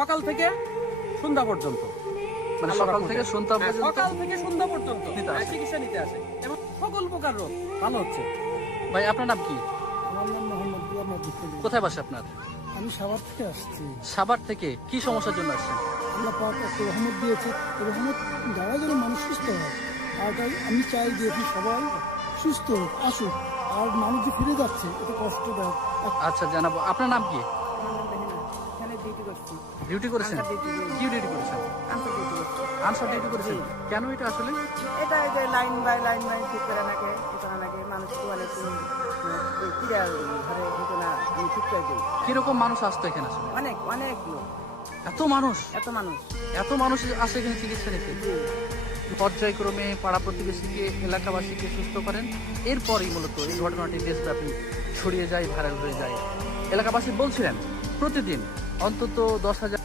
সকাল থেকে সন্ধ্যা পর্যন্ত, মানে সকাল থেকে সন্ধ্যা পর্যন্ত সকাল থেকে সন্ধ্যা পর্যন্ত নিতে আসে। চিকিৎসা নিতে আসে এবং সকল প্রকার রোগ ভালো হচ্ছে। ভাই আপনার নাম কি? আমার নাম মোহাম্মদ গুলাম আব্দুল করিম। কোথায় বাসা আপনার? আমি সাভার থেকে আসছি। সাভার থেকে কি সমস্যার জন্য আসছেন? আল্লাহ পাক একটা রহমত দিয়েছে, এই রহমত দ্বারা যেন মানুষ সুস্থ হয়। আর তাই আমি চাই যে এখন সবাই সুস্থ হোক, আসুক। আর মানুষ যে ফিরে যাচ্ছে এটা কষ্টদায়ক। আচ্ছা জানাবো, আপনার নাম কি? এখানে ডিউটি করছি। ডিউটি করেছেন? আনসার ডিউটি করি। কি ডিউটি করেছেন? আনসার ডিউটি করছি। আনসার ডিউটি করেছেন? কেন এটা আসলে? এটা এই যে লাইন বাই লাইন ঠিক করে নাকি এটা নাকি মানুষ অনেক ক্রীড়া ঘরে হতো না, আমি ঠিক করে দিই। কিরকম মানুষ আসতো এখানে আসলে? অনেক অনেক লোক, এত মানুষ, এত মানুষ। এত মানুষ আসে এখানে চিকিৎসা নিতে। পর্যায়ক্রমে পাড়া প্রতিবেশীকে, এলাকাবাসীকে সুস্থ করেন। এরপরই মূলত এই ঘটনাটি দেশব্যাপী ছড়িয়ে যায়, ভাইরাল হয়ে যায়। এলাকাবাসী বলছিলেন প্রতিদিন অন্তত 10,000